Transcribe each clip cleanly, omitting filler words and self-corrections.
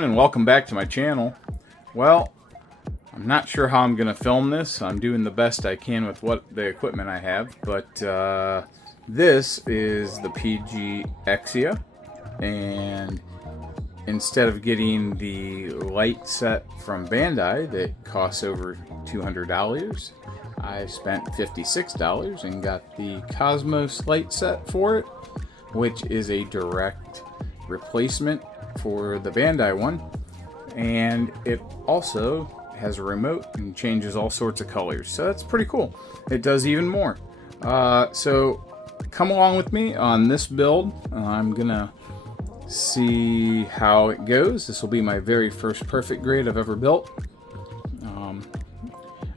everyone, and welcome back to my channel. Well, I'm not sure how I'm going to film this. I'm doing the best I can with the equipment I have, but this is the PG Exia, and instead of getting the light set from Bandai that costs over $200, I spent $56 and got the Kosmos light set for it, which is a direct replacement for the Bandai one, and it also has a remote and changes all sorts of colors, so that's pretty cool. It does even more. So come along with me on this build. I'm gonna see how it goes. This will be my very first perfect grade I've ever built.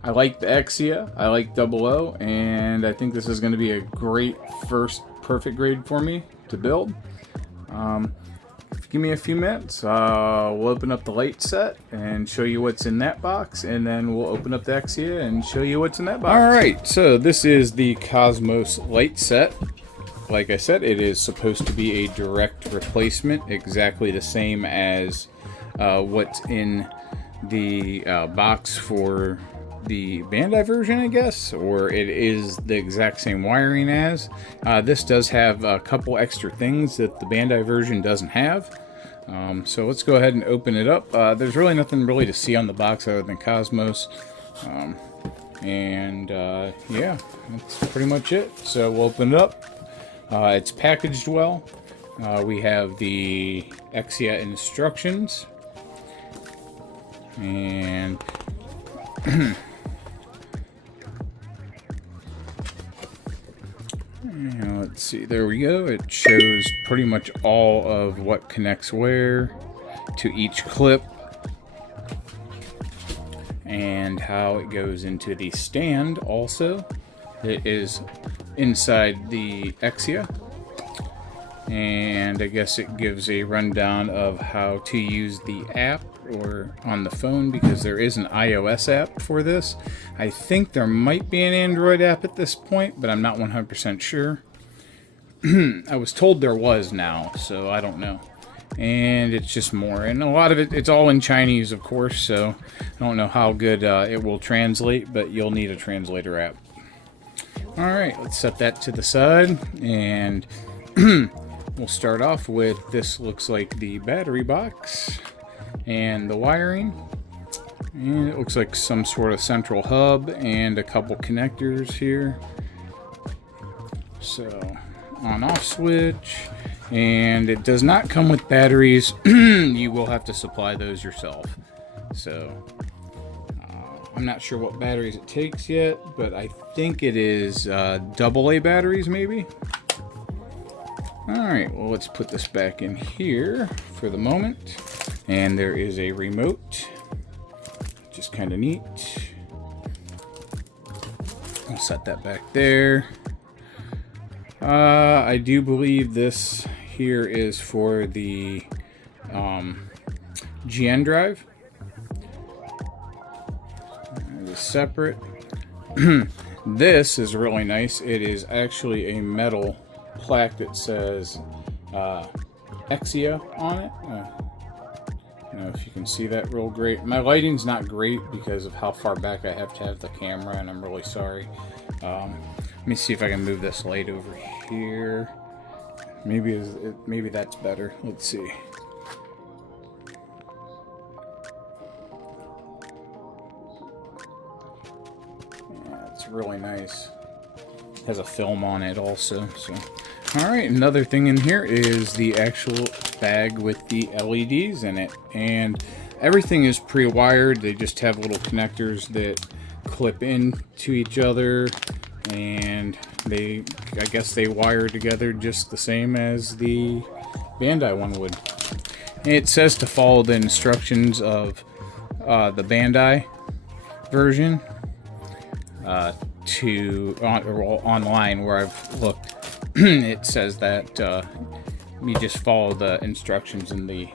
I like the Exia, I like 00, and I think this is going to be a great first perfect grade for me to build. Give me a few minutes, we'll open up the light set and show you what's in that box, and then we'll open up the Exia and show you what's in that box. Alright, so this is the Kosmos light set. Like I said, it is supposed to be a direct replacement, exactly the same as what's in the box for the Bandai version, I guess, or it is the exact same wiring as. This does have a couple extra things that the Bandai version doesn't have. So let's go ahead and open it up. There's really nothing really to see on the box other than Kosmos. Yeah, that's pretty much it. So we'll open it up. It's packaged well. We have the Exia instructions. And let's see, there we go. It shows pretty much all of what connects where to each clip and how it goes into the stand also. It is inside the Exia, and I guess it gives a rundown of how to use the app or on the phone, because there is an iOS app for this. I think there might be an Android app at this point, but I'm not 100% sure. I was told there was now, so I don't know. And it's just more, and a lot of it's all in Chinese, of course, so I don't know how good it will translate, but you'll need a translator app. Alright, let's set that to the side, and we'll start off with, this looks like the battery box and the wiring, and it looks like some sort of central hub and a couple connectors here. So on off switch, and it does not come with batteries. You will have to supply those yourself. So I'm not sure what batteries it takes yet, but I think it is AA batteries maybe. Alright, well, let's put this back in here for the moment. And there is a remote, which is kind of neat. I'll set that back there. I do believe this here is for the GN drive. It is separate. This is really nice. It is actually a metal plaque that says Exia on it. I don't know if you can see that real great. My lighting's not great because of how far back I have to have the camera, and I'm really sorry. Let me see if I can move this light over here. Maybe that's better. Let's see. Yeah, it's really nice. It has a film on it also. So, all right. Another thing in here is the actual bag with the LEDs in it, and everything is pre-wired. They just have little connectors that clip into each other, and I guess they wire together just the same as the Bandai one would. It says to follow the instructions of the Bandai version online where I've looked. It says that you just follow the instructions in the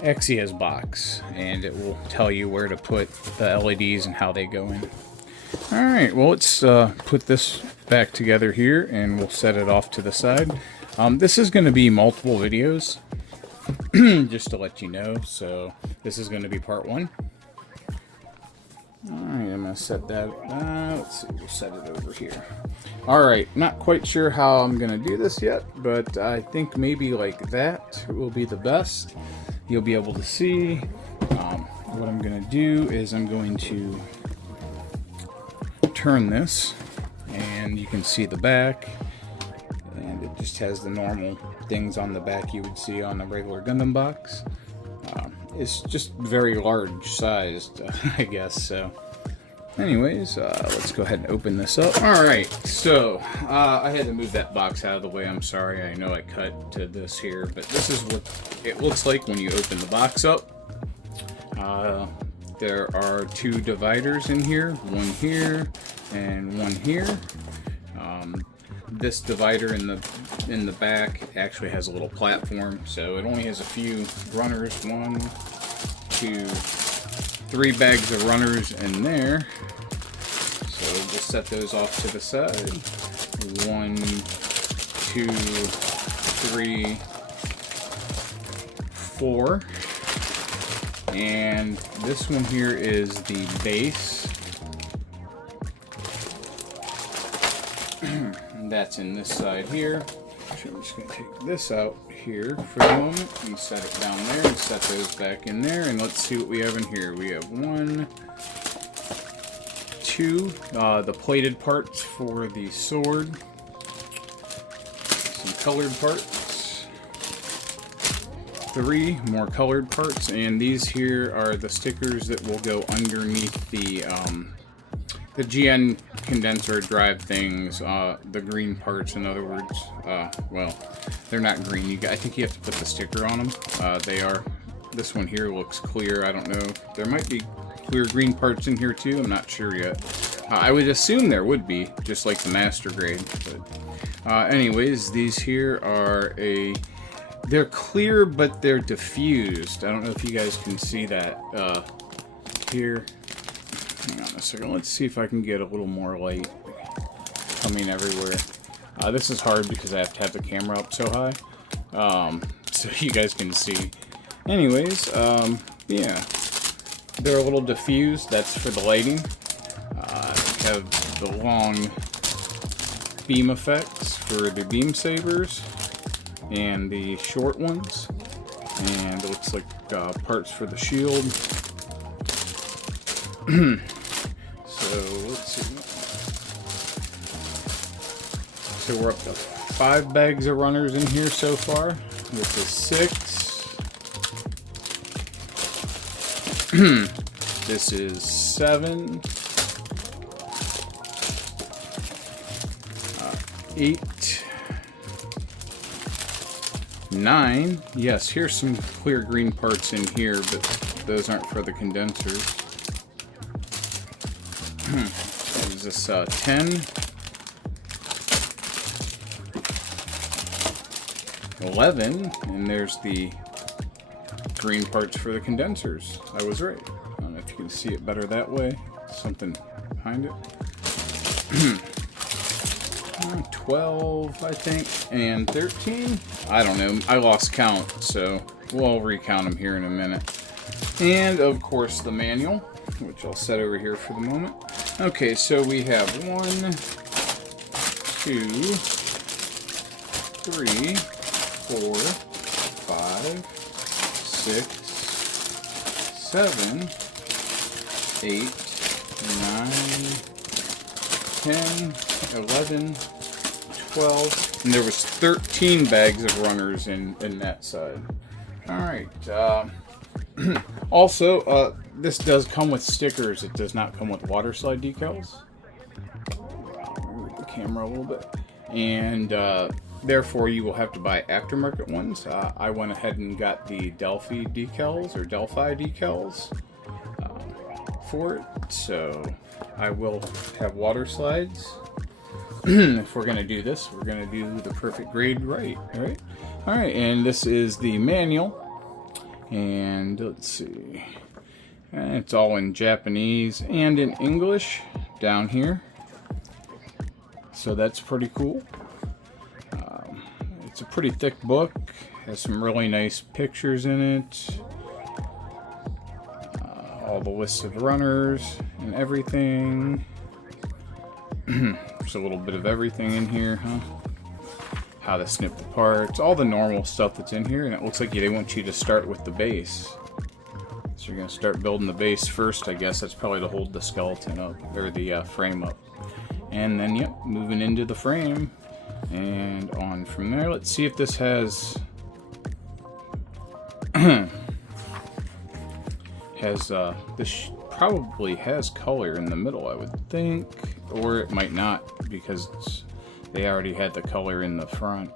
Exia's box, and it will tell you where to put the LEDs and how they go in. Alright, well, let's put this back together here, and we'll set it off to the side. This is going to be multiple videos. just to let you know. So this is going to be part 1. Alright, I'm going to set that, let's see, we'll set it over here. Alright, not quite sure how I'm going to do this yet, but I think maybe like that will be the best. You'll be able to see. What I'm going to do is I'm going to turn this, and you can see the back, and it just has the normal things on the back you would see on a regular Gundam box. It's just very large sized, I guess. So anyways, let's go ahead and open this up. Alright, so I had to move that box out of the way. I'm sorry, I know I cut to this here, but this is what it looks like when you open the box up. There are 2 dividers in here, one here and one here. This divider in the back actually has a little platform, so it only has a few runners. 1, 2, 3 bags of runners in there. So we'll just set those off to the side. 1, 2, 3, 4. And this one here is the base. That's in this side here. So I'm just going to take this out here for the moment and set it down there and set those back in there. And let's see what we have in here. We have 1, 2, the plated parts for the sword, some colored parts, 3 more colored parts, and these here are the stickers that will go underneath the GN condenser drive things, the green parts, in other words. Well, they're not green. I think you have to put the sticker on them. They are. This one here looks clear. I don't know. There might be clear green parts in here too. I'm not sure yet. I would assume there would be, just like the master grade. But anyways, these here are they're clear, but they're diffused. I don't know if you guys can see that here. Hang on a second. Let's see if I can get a little more light coming everywhere. This is hard because I have to have the camera up so high, so you guys can see. Anyways, yeah, they're a little diffused. That's for the lighting. Have the long beam effects for the beam sabers, and the short ones. And it looks like parts for the shield. So let's see. So we're up to 5 bags of runners in here so far. This is 6. This is 7. 8. 9. Yes, here's some clear green parts in here, but those aren't for the condensers. What is this, 10? 11, and there's the green parts for the condensers. I was right. I don't know if you can see it better that way. Something behind it. 12, I think, and 13. I don't know. I lost count, so we'll recount them here in a minute. And, of course, the manual, which I'll set over here for the moment. Okay, so we have 1, 2, 3, 4, 5, 6, 7, 8, 9, 10, 11, 12, and there was 13 bags of runners in that side. Alright, also, this does come with stickers. It does not come with water slide decals. Move the camera a little bit. And therefore, you will have to buy aftermarket ones. I went ahead and got the Delphi decals for it. So I will have water slides. If we're going to do this, we're going to do the perfect grade right? Alright, and this is the manual. And let's see. It's all in Japanese and in English down here. So that's pretty cool. It's a pretty thick book. Has some really nice pictures in it. All the lists of runners and everything. There's a little bit of everything in here, huh? How to snip the parts, all the normal stuff that's in here, and it looks like they want you to start with the base. So you're going to start building the base first, I guess. That's probably to hold the skeleton up, or the frame up. And then, yep, moving into the frame. And on from there, let's see if this has... this probably has color in the middle, I would think. Or it might not, because they already had the color in the front.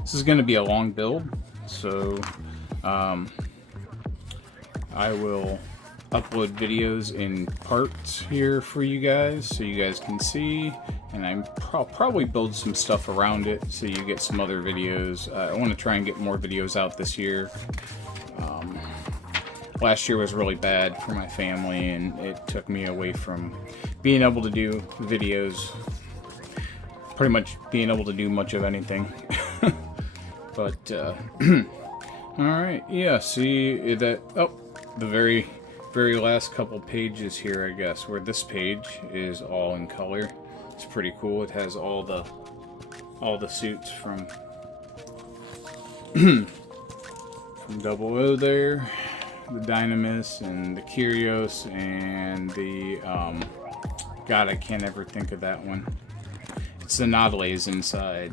This is going to be a long build, so I will upload videos in parts here for you guys, so you guys can see, and I'll probably build some stuff around it so you get some other videos. I want to try and get more videos out this year. Last year was really bad for my family, and it took me away from being able to do videos, pretty much being able to do much of anything. But, alright, yeah, see that, oh, the very last couple pages here, I guess, where this page is all in color. It's pretty cool. It has all the suits from from 00 there, the Dynamis and the Curios and the God, I can't ever think of that one. It's the Nautiles inside.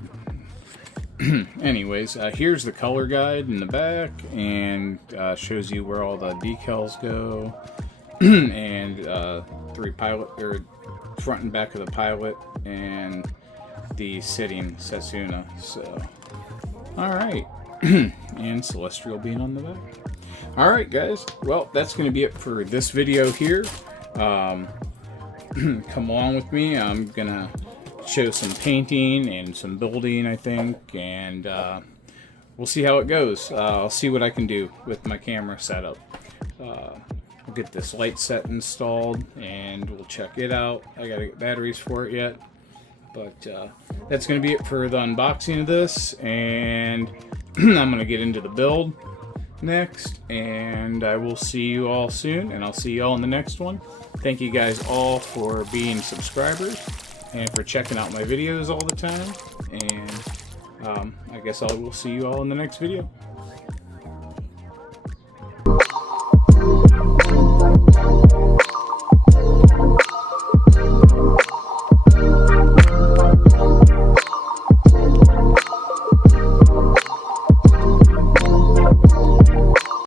Anyways, here's the color guide in the back, and shows you where all the decals go, and 3 pilot, or front and back of the pilot, and the sitting Setsuna. So, all right, and Celestial being on the back. All right, guys. Well, that's going to be it for this video here. Come along with me. I'm gonna show some painting and some building, I think, and we'll see how it goes. I'll see what I can do with my camera setup. We'll get this light set installed and we'll check it out. I gotta get batteries for it yet, but that's gonna be it for the unboxing of this, and I'm gonna get into the build next, and I will see you all soon, and I'll see you all in the next one. Thank you guys all for being subscribers and for checking out my videos all the time, and I guess I will see you all in the next video.